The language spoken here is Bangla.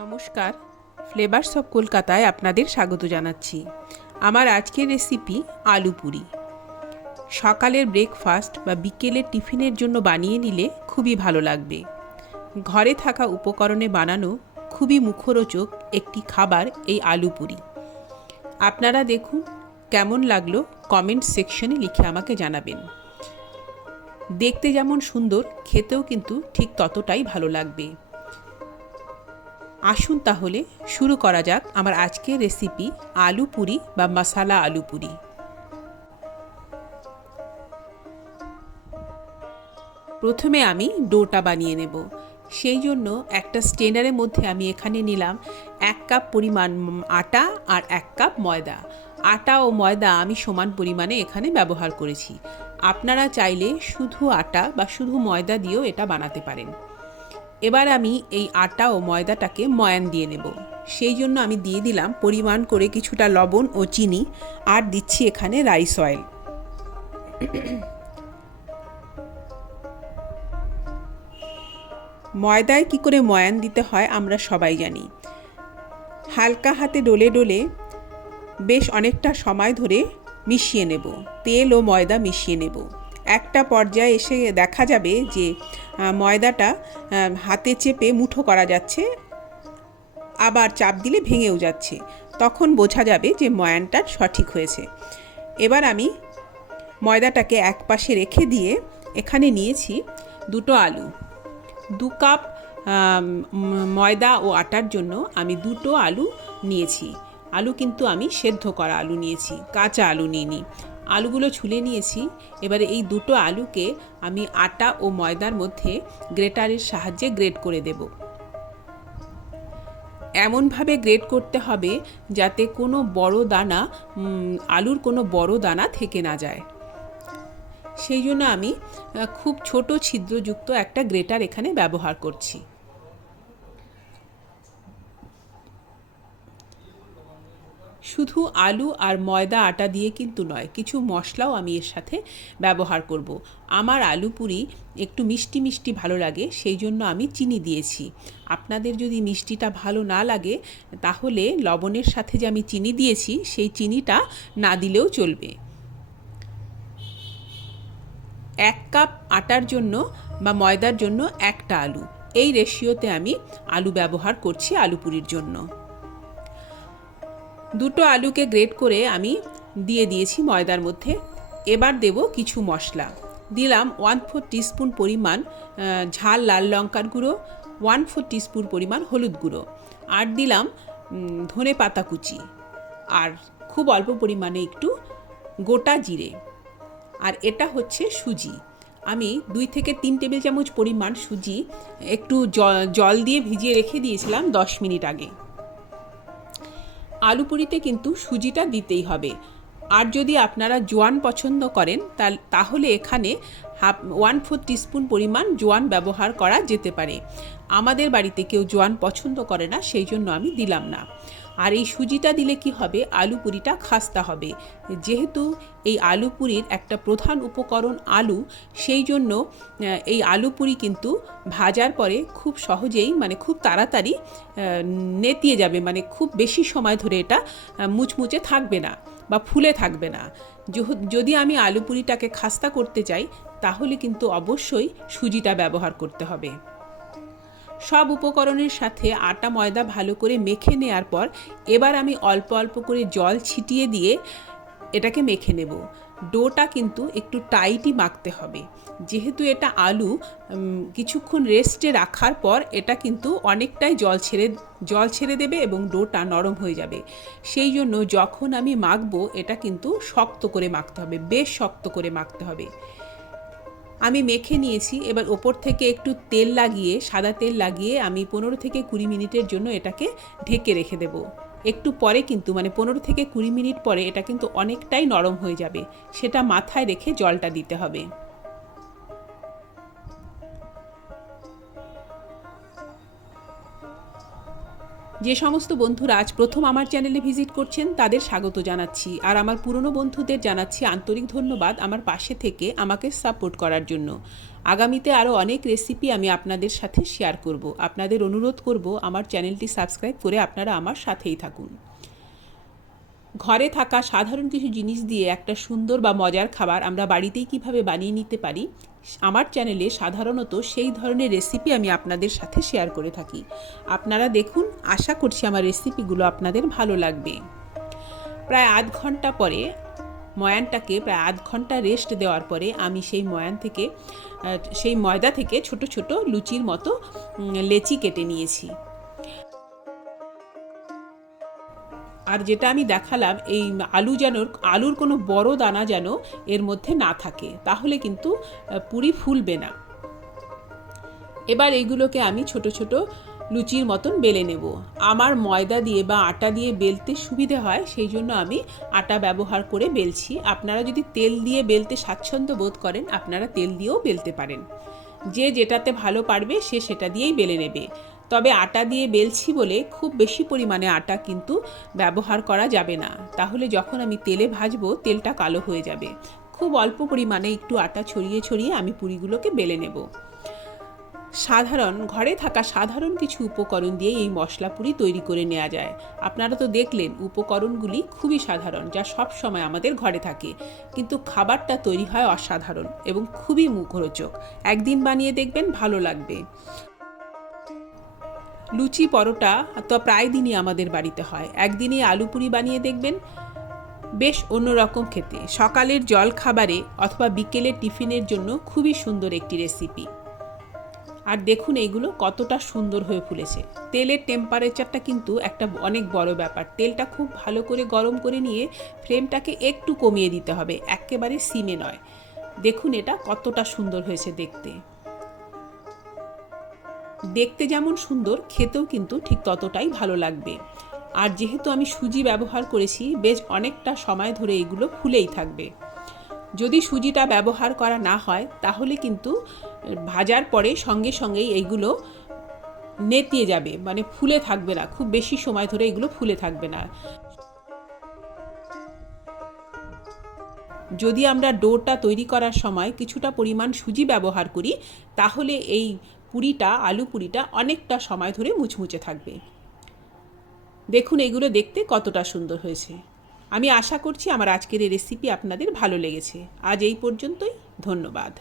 নমস্কার, ফ্লেভার্স অফ কলকাতায় আপনাদের স্বাগত জানাচ্ছি। আমার আজকের রেসিপি আলু পুরি। সকালের ব্রেকফাস্ট বা বিকেলের টিফিনের জন্য বানিয়ে নিলে খুবই ভালো লাগবে। ঘরে থাকা উপকরণে বানানো খুবই মুখরোচক একটি খাবার এই আলু পুরি। আপনারা দেখুন কেমন লাগলো, কমেন্ট সেকশনে লিখে আমাকে জানাবেন। দেখতে যেমন সুন্দর, খেতেও কিন্তু ঠিক ততটাই ভালো লাগবে। আসুন তাহলে শুরু করা যাক আমার আজকের রেসিপি আলু পুরি বা মশালা আলু পুরি। প্রথমে আমি ডোটা বানিয়ে নেব। সেই জন্য একটা স্ট্রেনারের মধ্যে আমি এখানে নিলাম 1 কাপ পরিমাণ আটা আর 1 কাপ ময়দা। আটা ও ময়দা আমি সমান পরিমাণে এখানে ব্যবহার করেছি। আপনারা চাইলে শুধু আটা বা শুধু ময়দা দিয়েও এটা বানাতে পারেন। এবার আমি এই আটা ও ময়দাটাকে ময়ান দিয়ে নেব। সেই জন্য আমি দিয়ে দিলাম পরিমাণ করে কিছুটা লবণ ও চিনি, আর দিচ্ছি এখানে রাইস অয়েল। ময়দায় কি করে ময়ান দিতে হয় আমরা সবাই জানি। হালকা হাতে ডলে ডলে বেশ অনেকটা সময় ধরে মিশিয়ে নেব, তেল ও ময়দা মিশিয়ে নেব। একটা পর্যায়ে এসে দেখা যাবে যে ময়দাটা হাতে চেপে মুঠো করা যাচ্ছে, আবার চাপ দিলে ভেঙেও যাচ্ছে। তখন বোঝা যাবে যে ময়ানটা সঠিক হয়েছে। এবার আমি ময়দাটাকে এক পাশে রেখে দিয়ে এখানে নিয়েছি দুটো আলু। 2 কাপ ময়দা ও আটার জন্য আমি দুটো আলু নিয়েছি। আলু কিন্তু আমি সেদ্ধ করা আলু নিয়েছি, কাঁচা আলু নিইনি। আলুগুলো ছুলে নিয়েছি। এবারে এই দুটো আলুকে আমি আটা ও ময়দার মধ্যে গ্রেটারের সাহায্যে গ্রেট করে দেব। এমনভাবে গ্রেট করতে হবে যাতে কোনো বড় দানা, আলুর কোনো বড় দানা থেকে না যায়। সেই জন্য আমি খুব ছোট ছিদ্রযুক্ত একটা গ্রেটার এখানে ব্যবহার করছি। শুধু আলু আর ময়দা আটা দিয়ে কিন্তু নয়, কিছু মশলাও আমি এর সাথে ব্যবহার করব। আমার আলু পুরি একটু মিষ্টি মিষ্টি ভালো লাগে, সেই জন্য আমি চিনি দিয়েছি। আপনাদের যদি মিষ্টিটা ভালো না লাগে তাহলে লবণের সাথে যে আমি চিনি দিয়েছি সেই চিনিটা না দিলেও চলবে। 1 কাপ আটার জন্য বা ময়দার জন্য একটা আলু, এই রেশিওতে আমি আলু ব্যবহার করছি আলু পুরির জন্য। দুটো আলুকে গ্রেট করে আমি দিয়ে দিয়েছি ময়দার মধ্যে। এবার দেব কিছু মশলা। দিলাম 1/4 টিস্পুন পরিমাণ ঝাল লাল লঙ্কার গুঁড়ো, 1/4 টিস্পুন পরিমাণ হলুদ গুঁড়ো, আর দিলাম ধনে পাতা কুচি, আর খুব অল্প পরিমাণে একটু গোটা জিরে। আর এটা হচ্ছে সুজি। আমি 2 থেকে 3 টেবিল চামচ পরিমাণ সুজি একটু জল দিয়ে ভিজিয়ে রেখে দিয়েছিলাম 10 মিনিট আগে। আলু পুরিতে কিন্তু সুজিটা দিতেই হবে। আর যদি আপনারা জোয়ান পছন্দ করেন তাহলে এখানে 1/4 টিস্পুন পরিমাণ জোয়ান ব্যবহার করা যেতে পারে। আমাদের বাড়িতে কেউ জোয়ান পছন্দ করে না, সেই জন্য আমি দিলাম না। আর এই সুজিটা দিলে কি হবে, আলু পুরিটা খাস্তা হবে। যেহেতু এই আলু পুরির একটা প্রধান উপকরণ আলু, সেই জন্য এই আলু পুরি কিন্তু ভাজার পরে খুব সহজেই, মানে খুব তাড়াতাড়ি নেতিয়ে যাবে, মানে খুব বেশি সময় ধরে এটা মুচমুচে থাকবে না বা ফুলে থাকবে না। যদি আমি আলু পুরিটাকে খাস্তা করতে চাই তাহলে কিন্তু অবশ্যই সুজিটা ব্যবহার করতে হবে। সব উপকরণের সাথে আটা ময়দা ভালো করে মেখে নেওয়ার পর এবার আমি অল্প অল্প করে জল ছিটিয়ে দিয়ে এটাকে মেখে নেব। ডোটা কিন্তু একটু টাইটই মাখতে হবে, যেহেতু এটা আলু কিছুক্ষণ রেস্টে রাখার পর এটা কিন্তু অনেকটাই জল ছেড়ে দেবে এবং ডোটা নরম হয়ে যাবে। সেই জন্য যখন আমি মাখবো এটা কিন্তু শক্ত করে মাখতে হবে, বেশ শক্ত করে মাখতে হবে। আমি মেখে নিয়েছি। এবার ওপর থেকে একটু তেল লাগিয়ে, সাদা তেল লাগিয়ে আমি 15 থেকে 20 মিনিটের জন্য এটাকে ঢেকে রেখে দেব। একটু পরে কিন্তু, মানে 15 থেকে 20 মিনিট পরে এটা কিন্তু অনেকটাই নরম হয়ে যাবে, সেটা মাথায় রেখে জলটা দিতে হবে। যে সমস্ত বন্ধুরা আজ প্রথম আমার চ্যানেলে ভিজিট করছেন তাদের স্বাগত জানাচ্ছি, আর আমার পুরনো বন্ধুদের জানাচ্ছি আন্তরিক ধন্যবাদ আমার পাশে থেকে আমাকে সাপোর্ট করার জন্য। আগামীতে আরও অনেক রেসিপি আমি আপনাদের সাথে শেয়ার করব। আপনাদের অনুরোধ করব আমার চ্যানেলটি সাবস্ক্রাইব করে আপনারা আমার সাথেই থাকুন। ঘরে থাকা সাধারণ কিছু জিনিস দিয়ে একটা সুন্দর বা মজার খাবার আমরা বাড়িতেই কিভাবে বানিয়ে নিতে পারি, আমার চ্যানেলে সাধারণত সেই ধরনের রেসিপি আমি আপনাদের সাথে শেয়ার করে থাকি। আপনারা দেখুন, আশা করছি আমার রেসিপিগুলো আপনাদের ভালো লাগবে। প্রায় আধ ঘন্টা পরে ময়ানটাকে প্রায় আধ ঘন্টা রেস্ট দেওয়ার পরে আমি সেই ময়দা থেকে ছোট ছোট লুচির মতো লেচি কেটে নিয়েছি। আর যেটা আমি দেখালাম, এই আলুর কোনো বড় দানা যেন এর মধ্যে না থাকে, তাহলে কিন্তু পুরি ফুলবে না। এবার এইগুলোকে আমি ছোট ছোট লুচির মতন বেলে নেব। আমার ময়দা দিয়ে বা আটা দিয়ে বেলতে সুবিধে হয়, সেই জন্য আমি আটা ব্যবহার করে বেলছি। আপনারা যদি তেল দিয়ে বেলতে স্বাচ্ছন্দ্য বোধ করেন, আপনারা তেল দিয়েও বেলতে পারেন। যে যেটাতে ভালো পারবে সে সেটা দিয়েই বেলে নেবে। তবে আটা দিয়ে বেলছি বলে খুব বেশি পরিমাণে আটা কিন্তু ব্যবহার করা যাবে না, তাহলে যখন আমি তেলে ভাজবো তেলটা কালো হয়ে যাবে। খুব অল্প পরিমাণে একটু আটা ছড়িয়ে ছড়িয়ে আমি পুরিগুলোকে বেলে নেব। ঘরে থাকা সাধারণ কিছু উপকরণ দিয়ে এই মশলা পুরি তৈরি করে নেওয়া যায়। আপনারা তো দেখলেন উপকরণগুলি খুবই সাধারণ, যা সব সময় আমাদের ঘরে থাকে, কিন্তু খাবারটা তৈরি হয় অসাধারণ এবং খুবই মুখরোচক। একদিন বানিয়ে দেখবেন, ভালো লাগবে। লুচি পরোটা তো প্রায় দিনই আমাদের বাড়িতে হয়। একদিনই আলু পুরি বানিয়ে দেখবেন, বেশ অন্যরকম খেতে। সকালের জল খাবারে অথবা বিকেলের টিফিনের জন্য খুবই সুন্দর একটি রেসিপি। আর দেখুন এইগুলো কতটা সুন্দর হয়ে ফুলেছে। তেলের টেম্পারেচারটা কিন্তু একটা অনেক বড় ব্যাপার। তেলটা খুব ভালো করে গরম করে নিয়ে ফ্লেমটাকে একটু কমিয়ে দিতে হবে, একেবারে সিমে নয়। দেখুন এটা কতটা সুন্দর হয়েছে দেখতে। দেখতে যেমন সুন্দর, খেতেও কিন্তু ঠিক ততটাই ভালো লাগবে। আর যেহেতু আমি সুজি ব্যবহার করেছি, বেশ অনেকটা সময় ধরে এগুলো ফুলেই থাকবে। যদি সুজিটা ব্যবহার করা না হয়, তাহলে কিন্তু ভাজার পরে সঙ্গে সঙ্গেই এইগুলো নেতিয়ে যাবে, মানে ফুলে থাকবে না, খুব বেশি সময় ধরে এগুলো ফুলে থাকবে না। যদি আমরা ডোটা তৈরি করার সময় কিছুটা পরিমাণ সুজি ব্যবহার করি, তাহলে এই আলু পুরিটা অনেকটা সময় ধরে মুচমুচে থাকবে। দেখুন এগুলো দেখতে কতটা সুন্দর হয়েছে। আমি আশা করছি আমার আজকের এই রেসিপি আপনাদের ভালো লেগেছে। আজ এই পর্যন্তই, ধন্যবাদ।